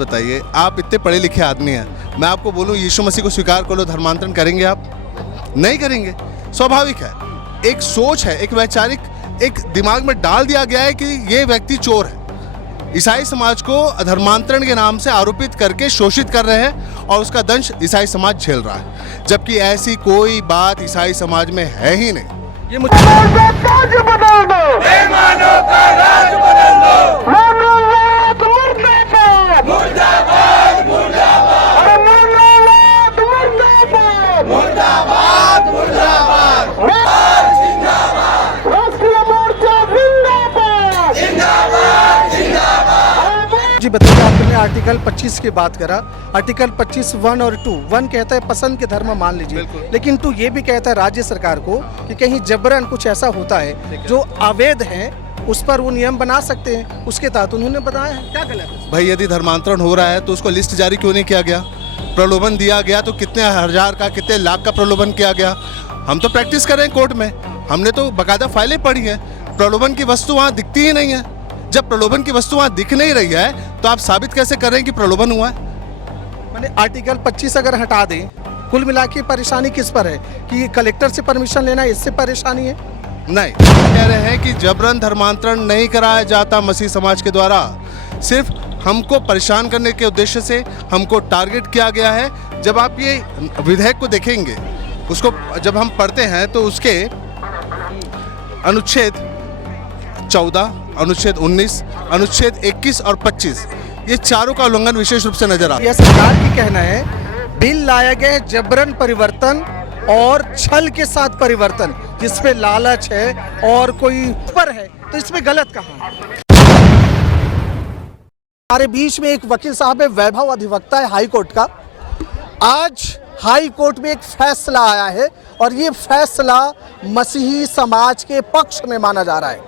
बताइए, आप इतने पढ़े लिखे आदमी हैं, मैं आपको बोलूं यीशु मसीह को स्वीकार कर लो, धर्मांतरण करेंगे आप? नहीं करेंगे। स्वाभाविक है, एक सोच है, एक वैचारिक एक दिमाग में डाल दिया गया है कि ये व्यक्ति चोर है। ईसाई समाज को धर्मांतरण के नाम से आरोपित करके शोषित कर रहे हैं और उसका दंश ईसाई समाज झेल रहा है, जबकि ऐसी कोई बात ईसाई समाज में है ही नहीं। ये मुझे जी बताइए, आपने आर्टिकल 25 की बात करा। आर्टिकल 25 1 और 2। 1 कहता है पसंद के धर्म मान लीजिए, लेकिन 2 ये भी कहता है राज्य सरकार को कि कहीं जबरन कुछ ऐसा होता है जो अवैध है, उस पर वो नियम बना सकते हैं। उसके तहत उन्होंने बताया है। क्या गलत है भाई? यदि धर्मांतरण हो रहा है तो उसको लिस्ट जारी क्यों नहीं किया गया? प्रलोभन दिया गया तो कितने हजार का, कितने लाख का प्रलोभन किया गया? हम तो प्रैक्टिस कर रहे हैं कोर्ट में, हमने तो बाकायदा फाइलें पढ़ी हैं। प्रलोभन की वस्तु वहाँ दिखती ही नहीं है। जब प्रलोभन की वस्तु वहाँ दिख नहीं रही है तो आप साबित कैसे कर रहे हैं कि प्रलोभन हुआ है? मैंने आर्टिकल 25 अगर हटा दें, कुल मिला के परेशानी किस पर है कि कलेक्टर से परमिशन लेना, इससे परेशानी है? नहीं, कह रहे हैं कि जबरन धर्मांतरण नहीं कराया जाता मसीह समाज के द्वारा, सिर्फ हमको परेशान करने के उद्देश्य से हमको टारगेट किया गया है। जब आप ये विधेयक को देखेंगे, उसको जब हम पढ़ते हैं तो उसके अनुच्छेद 14, अनुच्छेद 19, अनुच्छेद 21 और 25 ये चारों का उल्लंघन विशेष रूप से नजर आता है। यह सरकार की कहना है बिल लाया गया जबरन परिवर्तन और छल के साथ परिवर्तन, जिसपे लालच है और कोई पर है, तो इसमें गलत कहाँ है? हमारे बीच में एक वकील साहब है, वैभव अधिवक्ता है हाई कोर्ट का। आज हाई कोर्ट में एक फैसला आया है और ये फैसला मसीही समाज के पक्ष में माना जा रहा है।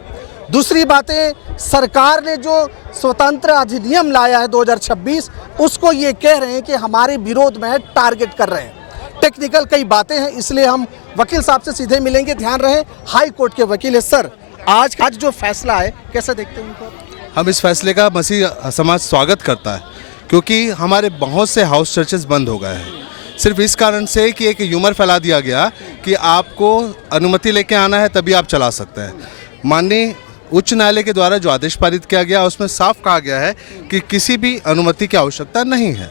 दूसरी बातें, सरकार ने जो स्वतंत्र अधिनियम लाया है 2026, उसको ये कह रहे हैं कि हमारे विरोध में है, टारगेट कर रहे हैं। टेक्निकल कई बातें हैं, इसलिए हम वकील साहब से सीधे मिलेंगे। ध्यान रहे, हाई कोर्ट के वकील है। सर, आज जो फैसला है कैसे देखते हैं उनको? हम इस फैसले का मसीह समाज स्वागत करता है, क्योंकि हमारे बहुत से हाउस चर्चेस बंद हो गए हैं सिर्फ इस कारण से कि एक ह्यूमर फैला दिया गया कि आपको अनुमति लेके आना है तभी आप चला सकते हैं। माननीय उच्च न्यायालय के द्वारा जो आदेश पारित किया गया उसमें साफ कहा गया है कि किसी भी अनुमति की आवश्यकता नहीं है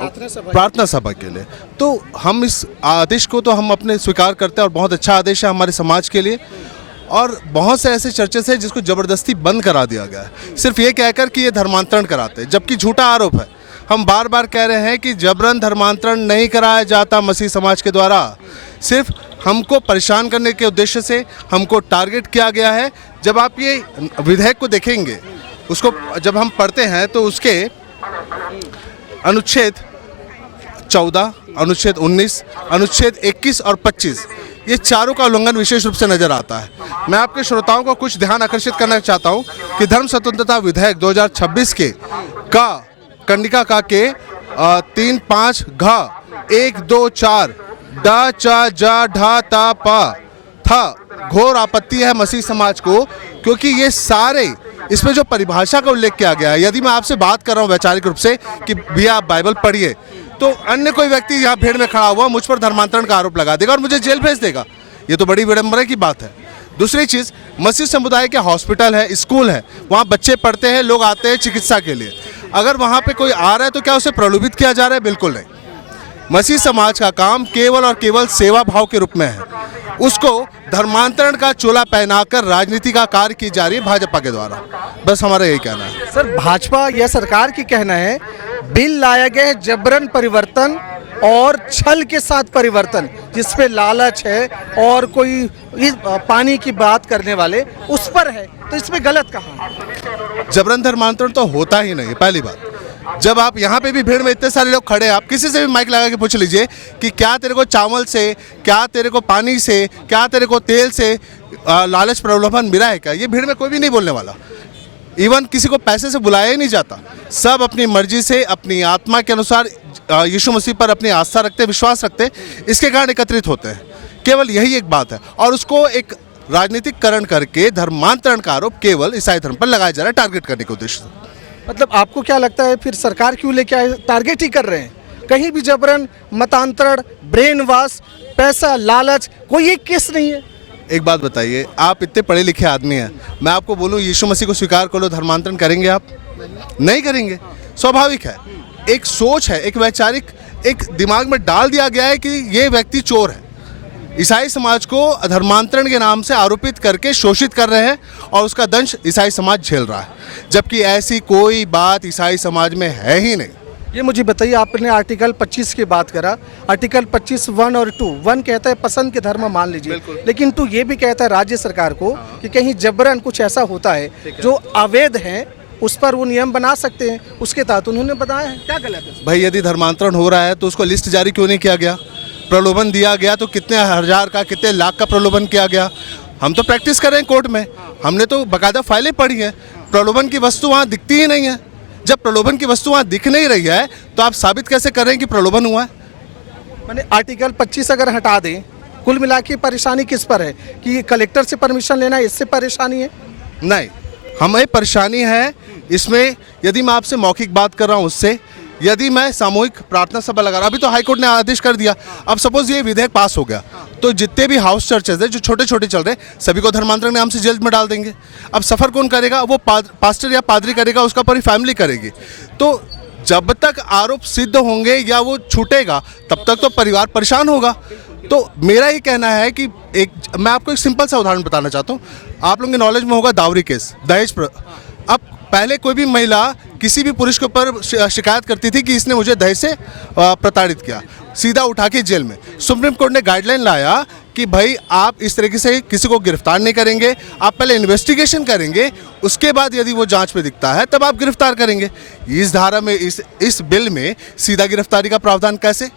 प्रार्थना सभा के लिए। तो हम इस आदेश को तो हम अपने स्वीकार करते हैं और बहुत अच्छा आदेश है हमारे समाज के लिए। और बहुत से ऐसे चर्चेस हैं जिसको ज़बरदस्ती बंद करा दिया गया है, सिर्फ ये कहकर कि ये धर्मांतरण कराते हैं, जबकि झूठा आरोप है। हम बार बार कह रहे हैं कि जबरन धर्मांतरण नहीं कराया जाता मसीह समाज के द्वारा, सिर्फ हमको परेशान करने के उद्देश्य से हमको टारगेट किया गया है। जब आप ये विधेयक को देखेंगे, उसको जब हम पढ़ते हैं तो उसके अनुच्छेद 14, अनुच्छेद 19, अनुच्छेद 21 और 25 ये चारों का उल्लंघन विशेष रूप से नजर आता है। मैं आपके श्रोताओं को कुछ ध्यान आकर्षित करना चाहता हूं कि धर्म स्वतंत्रता विधेयक 2026 के का कंडिका का के 3, 5 घ 1, 2, 4 ड च ज ढ त प था घोर आपत्ति है मसीह समाज को, क्योंकि ये सारे इसमें जो परिभाषा का उल्लेख किया गया है, यदि मैं आपसे बात कर रहा हूँ वैचारिक रूप से कि भैया आप बाइबल पढ़िए, तो अन्य कोई व्यक्ति यहाँ भीड़ में खड़ा हुआ मुझ पर धर्मांतरण का आरोप लगा देगा और मुझे जेल भेज देगा। ये तो बड़ी विडंबना की बात है। दूसरी चीज़, मसीह समुदाय के हॉस्पिटल है, स्कूल है, वहाँ बच्चे पढ़ते हैं, लोग आते हैं चिकित्सा के लिए। अगर वहाँ पे कोई आ रहा है तो क्या उसे प्रलोभित किया जा रहा है? बिल्कुल नहीं। मसीह समाज का काम केवल और केवल सेवा भाव के रूप में है। उसको धर्मांतरण का चोला पहनाकर राजनीति का कार्य की जा रही है भाजपा के द्वारा। बस हमारा यही कहना है। सर, भाजपा या सरकार की कहना है बिल लाया गया जबरन परिवर्तन और छल के साथ परिवर्तन, जिसपे लालच है और कोई पानी की बात करने वाले, उस पर है, तो इसमें गलत कहाँ है? जबरन धर्मांतरण तो होता ही नहीं। पहली बात, जब आप यहाँ पे भी भीड़ में इतने सारे लोग खड़े हैं, आप किसी से भी माइक लगा के पूछ लीजिए कि क्या तेरे को चावल से, क्या तेरे को पानी से, क्या तेरे को तेल से लालच प्रलोभन मिला है क्या? ये भीड़ में कोई भी नहीं बोलने वाला। इवन किसी को पैसे से बुलाया ही नहीं जाता। सब अपनी मर्जी से, अपनी आत्मा के अनुसार यीशु मसीह पर अपनी आस्था रखते, विश्वास रखते, इसके कारण एकत्रित होते हैं। केवल यही एक बात है और उसको एक राजनीतिकरण करके धर्मांतरण का आरोप केवल ईसाई धर्म पर लगाया जा रहा है, टारगेट करने के उद्देश्य से। मतलब आपको क्या लगता है फिर सरकार क्यों लेके आए, टारगेट ही कर रहे हैं? कहीं भी जबरन, मतांतरण, ब्रेन वॉश, पैसा, लालच, कोई एक केस नहीं है। एक बात बताइए, आप इतने पढ़े लिखे आदमी हैं, मैं आपको बोलूं यीशु मसीह को स्वीकार कर लो, धर्मांतरण करेंगे आप? नहीं करेंगे। स्वाभाविक है, एक सोच है, एक वैचारिक, एक दिमाग में डाल दिया गया है कि ये व्यक्ति चोर है। ईसाई समाज को धर्मांतरण के नाम से आरोपित करके शोषित कर रहे हैं और उसका दंश ईसाई समाज झेल रहा है, जबकि ऐसी कोई बात ईसाई समाज में है ही नहीं। ये मुझे बताइए, आपने आर्टिकल 25 की बात करा, आर्टिकल 25 1 और 2, 1 कहता है पसंद के धर्म मान लीजिए, लेकिन 2 ये भी कहता है राज्य सरकार को कि कहीं जबरन कुछ ऐसा होता है जो अवैध है, उस पर वो नियम बना सकते हैं, उसके तहत उन्होंने बताया है। क्या गलत है भाई? यदि धर्मांतरण हो रहा है तो उसको लिस्ट जारी क्यों नहीं किया गया? प्रलोभन दिया गया तो कितने हजार का, कितने लाख का प्रलोभन किया गया? हम तो प्रैक्टिस कर रहे हैं कोर्ट में, हमने तो बाकायदा फाइलें पढ़ी हैं। प्रलोभन की वस्तु वहाँ दिखती ही नहीं है। जब प्रलोभन की वस्तु वहाँ दिख नहीं रही है तो आप साबित कैसे कर रहे हैं कि प्रलोभन हुआ है? मैंने आर्टिकल 25 अगर हटा दें, कुल मिला के परेशानी किस पर है कि कलेक्टर से परमिशन लेना, इससे परेशानी है? नहीं, हमें परेशानी है इसमें, यदि मैं आपसे मौखिक बात कर रहा हूँ उससे, यदि मैं सामूहिक प्रार्थना सभा लगा रहा हूँ, अभी तो हाईकोर्ट ने आदेश कर दिया, अब सपोज ये विधेयक पास हो गया तो जितने भी हाउस चर्चेज है जो छोटे छोटे चल रहे हैं सभी को धर्मांतरण के नाम से जेल में डाल देंगे। अब सफ़र कौन करेगा? वो पास्टर या पादरी करेगा, उसका पूरी फैमिली करेगी। तो जब तक आरोप सिद्ध होंगे या वो छूटेगा तब तक तो परिवार परेशान होगा। तो मेरा ये कहना है कि मैं आपको एक सिंपल सा उदाहरण बताना चाहता हूँ। आप लोगों के नॉलेज में होगा दावरी केस, अब पहले कोई भी महिला किसी भी पुरुष के ऊपर शिकायत करती थी कि इसने मुझे दहेज से प्रताड़ित किया, सीधा उठा के जेल में। सुप्रीम कोर्ट ने गाइडलाइन लाया कि भाई आप इस तरीके से किसी को गिरफ्तार नहीं करेंगे, आप पहले इन्वेस्टिगेशन करेंगे, उसके बाद यदि वो जांच में दिखता है तब आप गिरफ्तार करेंगे। इस धारा में, इस बिल में सीधा गिरफ्तारी का प्रावधान कैसे?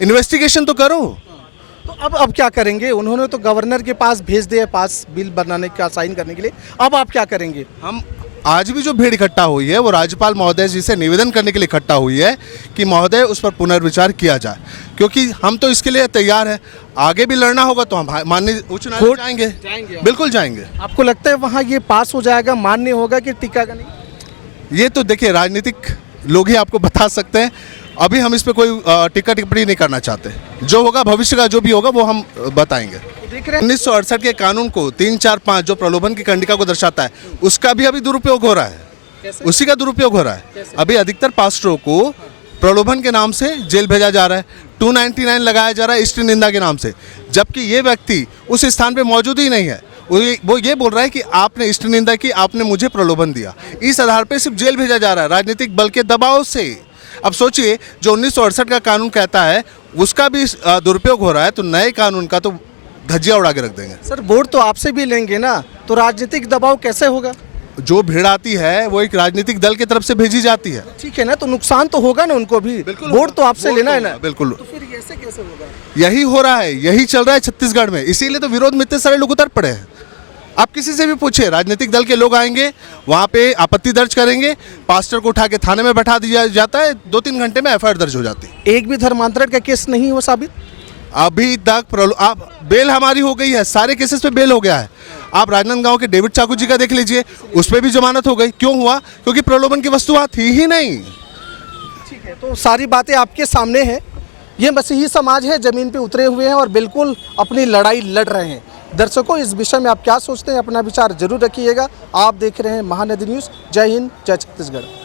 इन्वेस्टिगेशन तो करो। तो अब क्या करेंगे? उन्होंने तो गवर्नर के पास भेज दिया पास बिल बनाने का, साइन करने के लिए। अब आप क्या करेंगे? हम आज भी जो भीड़ इकट्ठा हुई है वो राज्यपाल महोदय जी से निवेदन करने के लिए इकट्ठा हुई है कि महोदय उस पर पुनर्विचार किया जाए, क्योंकि हम तो इसके लिए तैयार हैं। आगे भी लड़ना होगा तो हम माननीय उच्च न्यायालय जाएंगे, बिल्कुल जाएंगे। आपको लगता है वहाँ ये पास हो जाएगा, मान्य होगा कि टिका का नहीं? ये तो देखिए राजनीतिक लोग ही आपको बता सकते हैं। अभी हम इस पर कोई टिक्का टिप्पणी नहीं करना चाहते। जो होगा भविष्य का जो भी होगा वो हम बताएंगे। देख रहे हैं 1968 के कानून को 3, 4, 5 जो प्रलोभन की कंडिका को दर्शाता है उसका भी अभी दुरुपयोग हो रहा है। कैसे? उसी का दुरुपयोग हो रहा है। कैसे? अभी अधिकतर पास्टरों को प्रलोभन के नाम से जेल भेजा जा रहा है, 299 लगाया जा रहा है इष्ट निंदा के नाम से, जबकि ये व्यक्ति उस स्थान पे मौजूद ही नहीं है। वो ये बोल रहा है कि आपने इष्ट निंदा की, आपने मुझे प्रलोभन दिया। इस आधार पर सिर्फ जेल भेजा जा रहा है राजनीतिक बल के दबाव से। अब सोचिए, जो 1968 का कानून कहता है उसका भी दुरुपयोग हो रहा है, तो नए कानून का तो धज्जियां उड़ा के रख देंगे। सर, वोट तो आपसे भी लेंगे ना, तो राजनीतिक दबाव कैसे होगा? जो भीड़ आती है वो एक राजनीतिक दल की तरफ से भेजी जाती है। ठीक है ना, तो नुकसान तो होगा ना उनको भी। वोट तो आपसे लेना है ना। बिल्कुल, तो फिर ऐसे कैसे होगा? यही हो रहा है, यही चल रहा है छत्तीसगढ़ में। इसीलिए तो विरोध में इतने सारे लोग उतर पड़े हैं। आप किसी से भी पूछिए, राजनीतिक दल के लोग आएंगे, वहाँ पे आपत्ति दर्ज करेंगे, पास्टर को उठा के थाने में बैठा दिया जाता है, 2-3 घंटे में एफआईआर दर्ज हो जाती है। एक भी धर्मांतरण का केस नहीं हुआ साबित अभी तक। आप बेल हमारी हो गई है, सारे केसेस पे बेल हो गया है। आप राजनांदगांव के डेविड चाकू जी का देख लीजिए, उस पर भी जमानत हो गई। क्यों हुआ? क्योंकि प्रलोभन की वस्तु वहाँ थी ही नहीं। ठीक है, तो सारी बातें आपके सामने हैं। ये मसीही समाज है, जमीन पे उतरे हुए हैं और बिल्कुल अपनी लड़ाई लड़ रहे हैं। दर्शकों, इस विषय में आप क्या सोचते हैं? अपना विचार जरूर रखिएगा। आप देख रहे हैं महानदी न्यूज़। जय हिंद, जय छत्तीसगढ़।